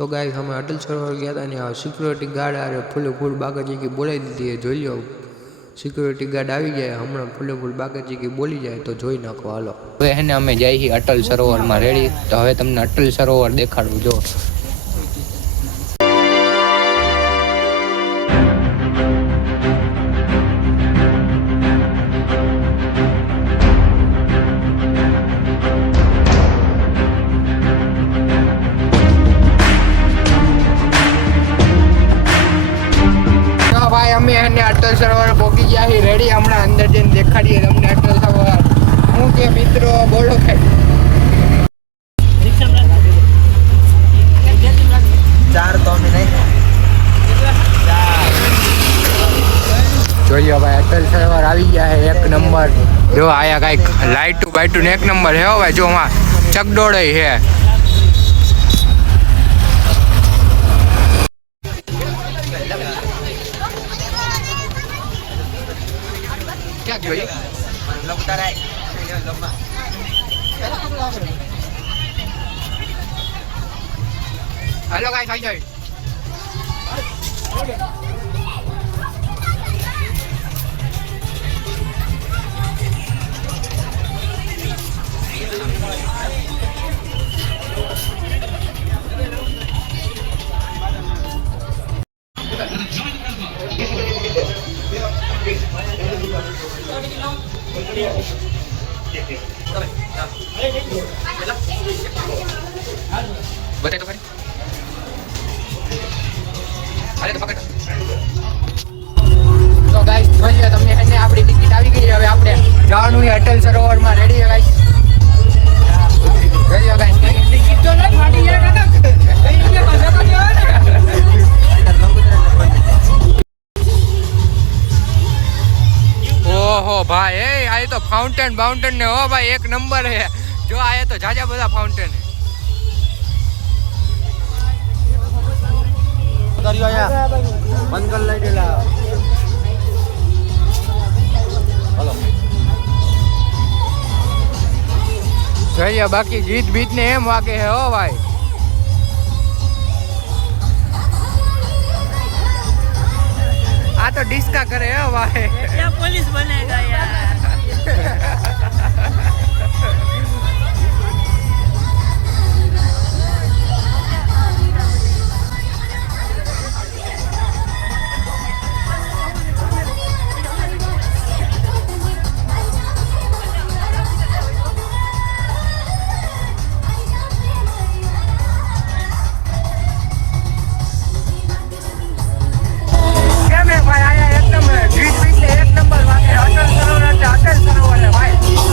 तो गाइस हमें अटल सरोवर गया था ने सिक्योरिटी गार्ड आ रहे फूले फूल बाकाजी की बोलाई दी है જોઈ લો સિક્યોરિટી ગાર્ડ આવી જાય હમણાં ફૂલે ફૂલ બાકાજી की બોલી જાય તો જોઈ નાખો હાલો હવે એને અમે જઈ અટલ સરોવરમાં રેડી તો હવે તમને અટલ સરોવર દેખાડું જો अटल सरोवर पहुंची गया ही रेडी हमने अंदर जैन देखाड़िए हमने अटल सरोवर हूँ के मित्रों बोलो के चार तो नहीं જોઈએ ભાઈ અટલ સરોવર આવી ગયા છે એક નંબર જો આયા કાંઈક લાઇટ બાઇટુ ને એક નંબર હે ભાઈ જો માં ચકડોળે છે क्या क्यों ये लोग उतर आए हेलो गाइस हाय जाए बताए तो खरी अरे तो पकड़ तो गाइस જોઈએ તમને એને આપણી ટિકિટ આવી ગઈ હવે આપણે જવાનું છે અટલ સરોવરમાં રેડી છે ગાઈસ જોઈએ ગાઈસ ટિકિટ તો લઈ ફાટી જાય કાકા કઈ રીતે મજા તો દેવા ને ओहो भाई ए आए तो फाउंटेन बाउंटेन ने हो भाई एक नंबर है जो आए तो जाजा बड़ा फाउंटेन है उतारियो आया बंद कर ले देला हेलो જોઈએ બાકી જીત બીત ને એમ વાગે है हो भाई आ तो डिस्का करे है भाई क्या पुलिस बनेगा यार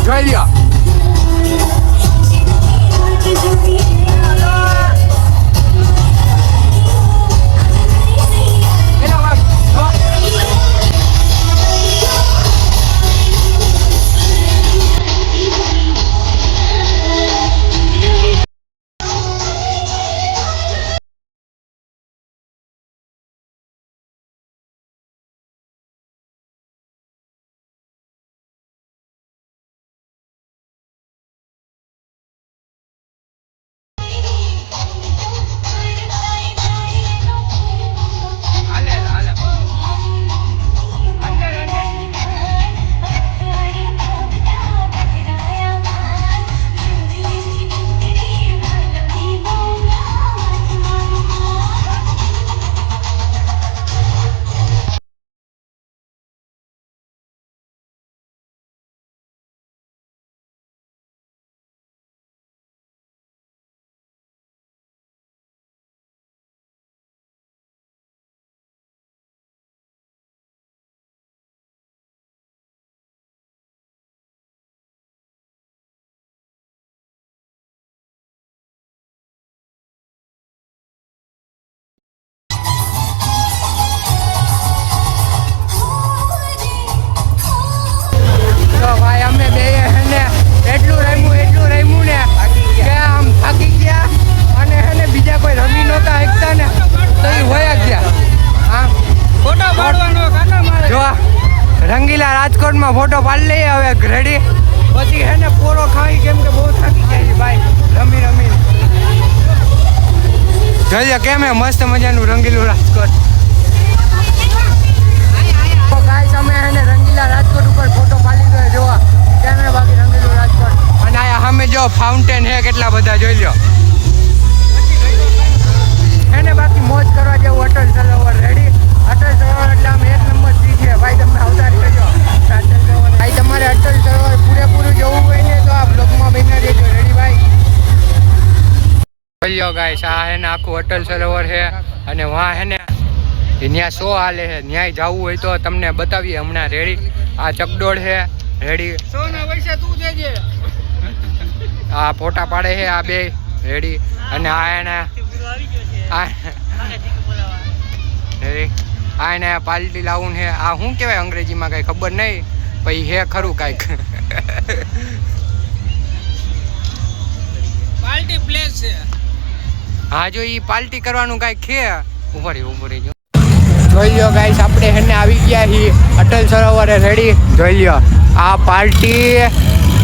જોઈ લ્યો રંગીલા રાજકોટમાં ફોટો પાડી લઈએ હવે રેડી પછી હે ને પોરો ખાવી કેમ કે બહુ થાકી જાય ભાઈ રમી રમી જોઈએ કેમ હે મસ્ત મજાનું રંગીલું રાજકોટ. તો ગાઈસ અમે એને રંગીલા રાજકોટ ઉપર ફોટો પાડી દો જોવા કેમ હે બાકી રંગીલું રાજકોટ. અને આયા સામે જો ફાઉન્ટેન હે કેટલા બધા જોઈ લો. એને બાકી મોજ કરવા જેવું અટલ સરોવર રેડી. અટલ સરોવર એટલે આમ એક નંબર ચીજ છે ભાઈ. તમે અવતારી લેજો ભાઈ. તમારે અટલ સરોવર પૂરેપૂરું જોવું હોય ને તો આ બ્લોગમાં બન્યા રહેજો રેડી ભાઈ. બોલ્યો ગાઈસ આ હે ને આખું અટલ સરોવર છે અને વાં હે ને ત્યાં શો હાલે છે. ન્યાય જવું હોય તો તમને બતાવીએ હમણાં રેડી. આ ચકડોળ છે રેડી. આ ફોટા પાડે છે આ બે રેડી. અને આ એને આ એને પાલટી લાવવું છે. આ શું કહેવાય અંગ્રેજીમાં કઈ ખબર નહીં પછી હે ખરું કાંઈક પાલટી પ્લેસ છે. હા જો ઈ પાલટી કરવાનું કાંઈક છે. ઉભરી જો જોઈ લ્યો ગાઈસ આપણે હેને આવી ગયા છીએ અટલ સરોવરે રેડી. જોઈ લ્યો આ પાર્ટી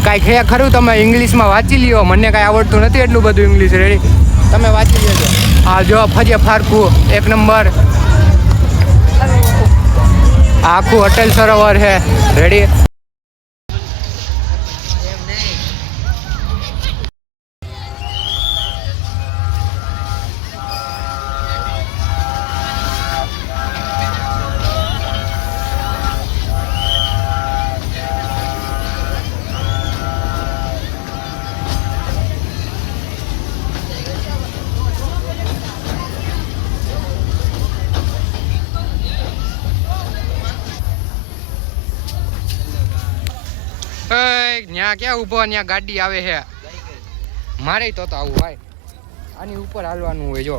કાંઈક હે ખરું. તમે ઇંગ્લિશમાં વાંચી લ્યો. મને કાંઈ આવડતું નથી એટલું બધું ઇંગ્લિશ રેડી. તમે વાંચી લેજો. આ જો ફજે ફારકું એક નંબર. આખું અટલ સરોવર છે રેડી. ત્યાં ક્યાં ઉભો ત્યાં ગાડી આવે છે. મારે તો આવું ભાઈ આની ઉપર હાલવાનું હોય. જો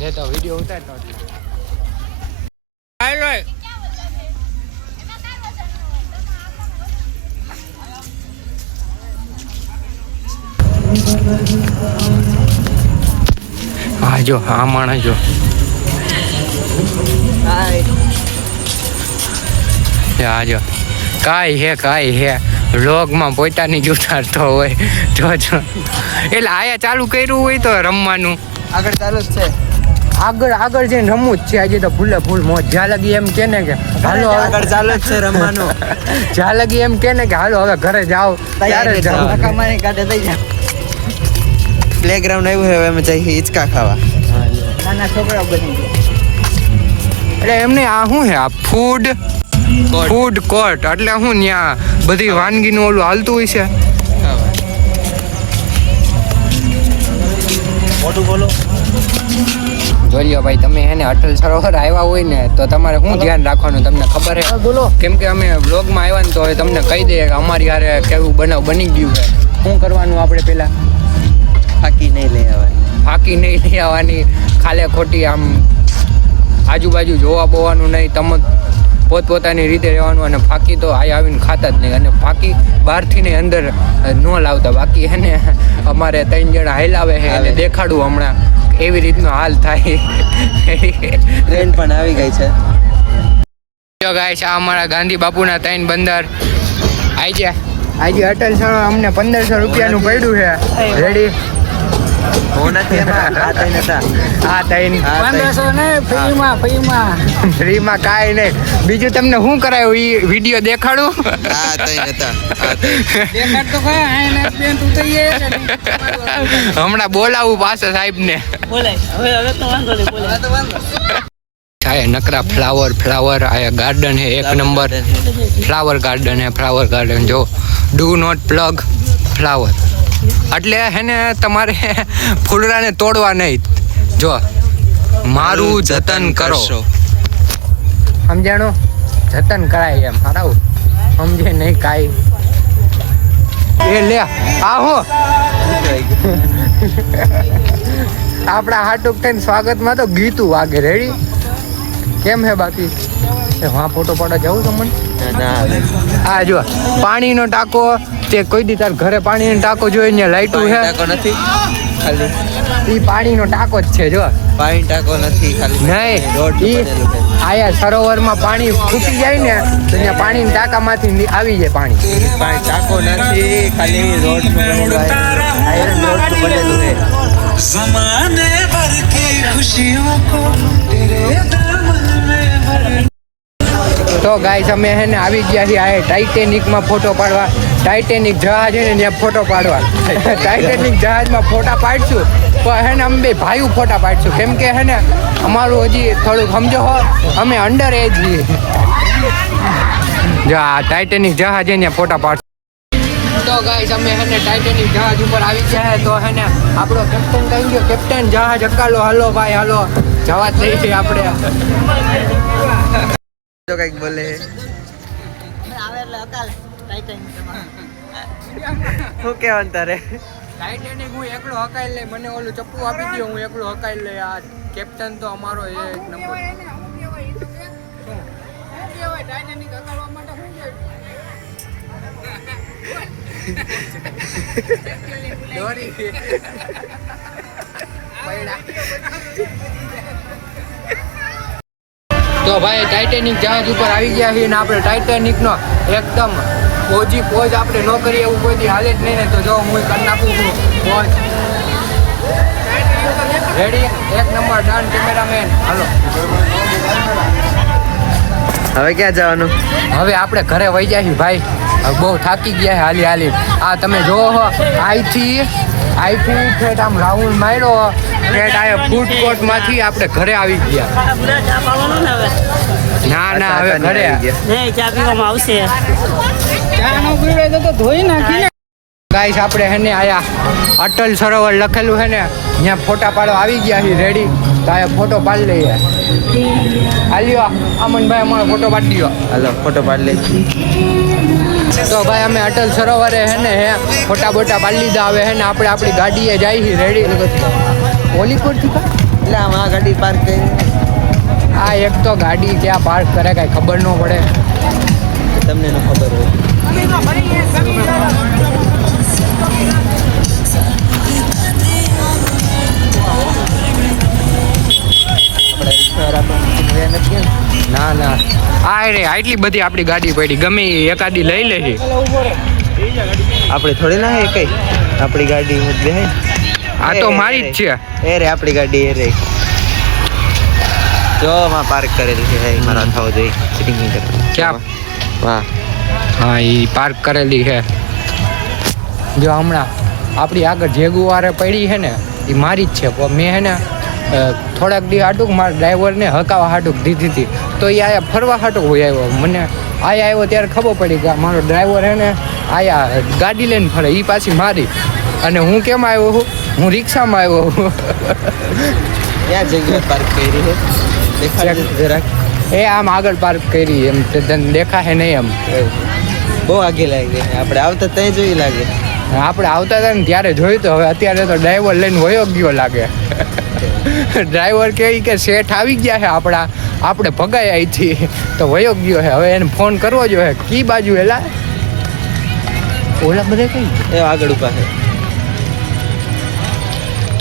જે તો વિડીયો ઉતારતો હા જો આ માણસ જો જો કાંઈ હે વ્લોગમાં પોતાની જ ઉતારતો હોય. જો એટલે આયા ચાલુ કર્યું હોય તો રમવાનું આગળ ચાલુ જ છે. આગળ જઈને રમવું જ છે. આજે તો ફૂલ મોજ. જ્યાં લગી એમ કે ને કે હાલો આગળ ચાલુ જ છે રમવાનું. જ્યાં લગી એમ કે ને કે હાલો હવે ઘરે જાઓ ત્યારે જાઓ. મારી કાઢે થઈ જાય. પ્લેગ્રાઉન્ડ આવ્યું હવે અમે જઈએ હિંચકા ખાવા. નાના છોકરાઓ બની ગયા. એટલે એમને આ શું છે આ ફૂડ કોર્ટ એટલે હું ત્યાં બધી વાનગીનું ઓલું હાલતું હોય છે. મોટું બોલો. જોઈ લો ભાઈ તમે એને અટલ સરોવર આવ્યા હોય ને તો તમારે શું ધ્યાન રાખવાનું તમને ખબર છે? બોલો. કેમ કે અમે વ્લોગમાં આવ્યા ને તો હવે તમને કહી દઈએ કે અમારી હારે કેવું બનાવ બની ગયું છે. શું કરવાનું આપણે પહેલા? ફાકી નહીં લઈ આવવાની. ખાલે ખોટી આમ આજુબાજુ જોવા બોવાનું નહીં. તમે પોતપોતાની રીતે રહેવાનું. અને ફાકી તો આવીને ખાતા જ નહીં. અને ફાકી બહારથી ને અંદર ન લાવતા. બાકી એને અમારે 3 જણા હાલાવે છે એટલે દેખાડું હમણાં એવી રીતનો હાલ થાય. ટ્રેન પણ આવી ગઈ છે. ગાઈસ આ અમારા ગાંધી બાપુના 3 બંદર આજે અટલ સરોવર અમને 1500 રૂપિયાનું પડ્યું છે રેડી. ફ્રીમાં કાંઈ નહીં. બીજું તમને શું કરાયું એ વિડીયો દેખાડું. હમણાં બોલાવું પાછા સાહેબ ને. નકરા ફ્લાવર આયા ગાર્ડન હે એક નંબર. ફ્લાવર ગાર્ડન જો ડુ નોટ પ્લગ ફ્લાવર એટલે હે ને તમારે ફૂલડાને તોડવા નહીં. જો મારું જતન કરો. સમજાણું? જતન કરાય એમ હારાવું સમજે નહીં કાંઈ. એ લે આ હું આપણા હાટુક થઈને સ્વાગતમાં તો ગીતું વાગે રેડી. કેમ હે બાકી વાં ફોટો પાડવા જવું તમને? હા જો પાણીનો ટાંકો તે કોઈ દી તાર ઘરે પાણીનો ટાંકો જોઈને લાઈટું હે નથી. ખાલી ઈ પાણીનો ટાંકો જ છે જો પાણી ટાંકો નથી ખાલી નહીં રોડ બનેલું છે આયા સરોવરમાં પાણી ફૂટી જાય ને તો ત્યાં પાણીના ટાંકામાંથી આવી જાય પાણી પાણી ટાંકો નથી ખાલી રોડ બનેલું આયરન રોડ બનેલું છે ज़माने भर की खुशियों को तेरे दामन में भर તો ગાઈસ અમે હે ને આવી ગયા છીએ આ ટાઇટેનિકમાં ફોટો પાડવા ટાઇટેનિક જહાજ છે ને ત્યાં ફોટો પાડવા ટાઇટેનિક જહાજમાં ફોટા પાડશું પણ હે ને અમે બે ભાઈઓ ફોટા પાડશું કેમ કે હે ને અમારું હજી થોડુંક સમજો હો અમે અંડર એજ છીએ જો આ ટાઇટેનિક જહાજ છે ત્યાં ફોટા પાડશું તો ગાઈસ અમે હે ને ટાઇટેનિક જહાજ ઉપર આવી ગયા છે તો હે ને આપણો કેપ્ટન કહી ગયો કેપ્ટન જહાજ હકાલો હાલો ભાઈ હાલો જવા જ નહીં છે આપણે જો કઈક બોલે શું કહેવાનું તારે ટાઇટેનિક હું એકલો હકાઈ લે મને ઓલું ચપ્પુ આપી દો હું એકલો હકાઈ લે આ કેપ્ટન તો અમારો એક નંબર તો ભાઈ ટાઇટેનિક જહાજ ઉપર આવી ગયા છીએ ને આપણે ટાઇટેનિકનો એકદમ પોજ આપણે ન કરીએ એવું કોઈ દી હાલે જ નહીં ને તો જો હું કરી નાખું છું પોજ રેડી એક નંબર ડન કેમેરામેન હાલો હવે ક્યાં જવાનું હવે આપણે ઘરે વહી જાય ભાઈ હવે બહુ થાકી ગયા છે હાલી હાલી આ તમે જોવો હો અહીંથી ઠેઠ આમ રાઉન્ડ માર્યો ઠેઠ આ ફૂડ કોર્ટમાંથી આપણે ઘરે આવી ગયા ના ના હવે ઘરે ગાઈસ આપણે હે ને આયા અટલ સરોવર લખેલું છે ને ત્યાં ફોટા પાડવા આવી ગયા છીએ રેડી તો આયા ફોટો પાડી લઈએ હાલ્યો અમનભાઈ અમારો ફોટો પાડી દો હાલો ફોટો પાડી લે તો ભાઈ અમે અટલ સરોવરે હે ને ફોટા બોટા પાડી લીધા હવે હે ને આપણે આપણી ગાડીએ જાય છે રેડી ઓલીપુરથી એટલે આમ આ ગાડી પાર્ક કરી આ એક તો ગાડી ક્યાં પાર્ક કરે કાંઈ ખબર ન પડે તમને ન ખબર હોય ના ના આ રે આટલી બધી આપણી ગાડી પડી ગમે એ એકાદી લઈ લેશી આપણે થોડી ના હે કઈ આપણી ગાડી બે આ તો મારી જ છે એ રે આપણી ગાડી એ રે જો માં પાર્ક કરેલી છે મારા થાવ જોઈ સિટિંગ કરે ક્યાં વાહ હા એ પાર્ક કરેલી છે જો હમણાં આપણી આગળ જેગુવારે પડી છે ને એ મારી જ છે પણ મેં હે ને થોડાક દી હાટુક મારા ડ્રાઈવરને હકાવા હાટુક દીધી હતી તો એ આયા ફરવા હાટુક હોય આવ્યો મને આયા આવ્યો ત્યારે ખબર પડી કે મારો ડ્રાઈવર હે ને આયા ગાડી લઈને ફરે એ પાછી મારી અને હું કેમ આવ્યો છું હું રિક્ષામાં આવ્યો છું ક્યાં જગ્યાએ પાર્ક કરી છે દેખાય જરાક એ આમ આગળ પાર્ક કરી એમ તને દેખાય નહીં એમ બહુ આગે લાગે આપણે આવતા ત્યાં જોઈ લાગે આપણે આવતા હતા ને ત્યારે જોયું તો હવે અત્યારે તો ડ્રાઈવર લઈને વયો ગયો લાગે ડ્રાઈવર કહે કે શેઠ આવી ગયા છે આપણા આપણે ભગાય અહીંથી તો વયો ગયો છે હવે એને ફોન કરવો જોઈએ કી બાજુ એલા ઓલા બધે કઈ એ આગળ ઉભા છે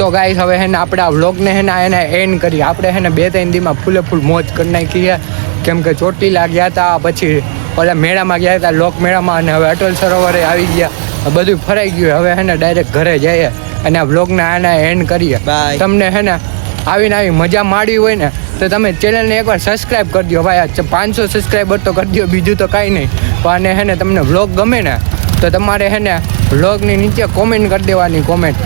તો ગાઈસ હવે હે ને આપણે આ વ્લોગને હે ને એને એન્ડ કરી આપણે હે ને 2-3 દીમાં ફૂલે ફૂલ મોજ કરી નાખી છે કેમ કે ચોટીલા ગયા હતા પછી ઓલા મેળામાં ગયા હતા લોક મેળામાં અને હવે અટલ સરોવરે આવી ગયા બધું ફરાઈ ગયું હવે હે ને ડાયરેક્ટ ઘરે જઈએ અને આ વ્લોગને આને એન્ડ કરીએ Bye. તમને હે ને આવીને આવી મજા માણી હોય ને તો તમે ચેનલને એકવાર સબસ્ક્રાઈબ કરી દો ભાઈ 500 સબસ્ક્રાઈબર તો કરી દો બીજું તો કાંઈ નહીં પણ હે ને તમને વ્લોગ ગમે ને તો તમારે હે ને વ્લોગની નીચે કોમેન્ટ કરી દેવાની કોમેન્ટ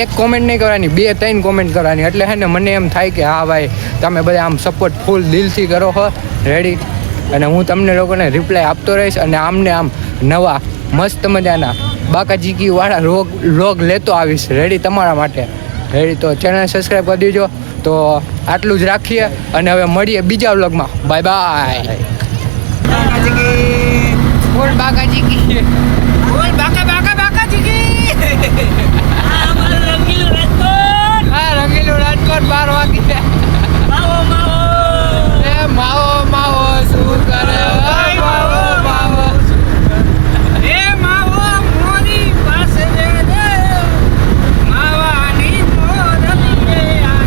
એક કોમેન્ટ નહીં કરવાની 2-3 કોમેન્ટ કરવાની એટલે હે ને મને એમ થાય કે હા ભાઈ તમે બધા આમ સપોર્ટ ફૂલ દિલથી કરો હો રેડી અને હું તમને લોકોને રિપ્લાય આપતો રહીશ અને આમને આમ નવા મસ્ત મજાના બાકાજીકી વાળા વ્લોગ લેતો આવીશ રેડી તમારા માટે રેડી તો ચેનલ સબસ્ક્રાઈબ કરી દેજો તો આટલું જ રાખીએ અને હવે મળીએ બીજા વ્લોગમાં બાય બાય બોલ બાકાજીકી બોલ બાકાજીકી હા રંગીલું રાજકોટ 12 વાગે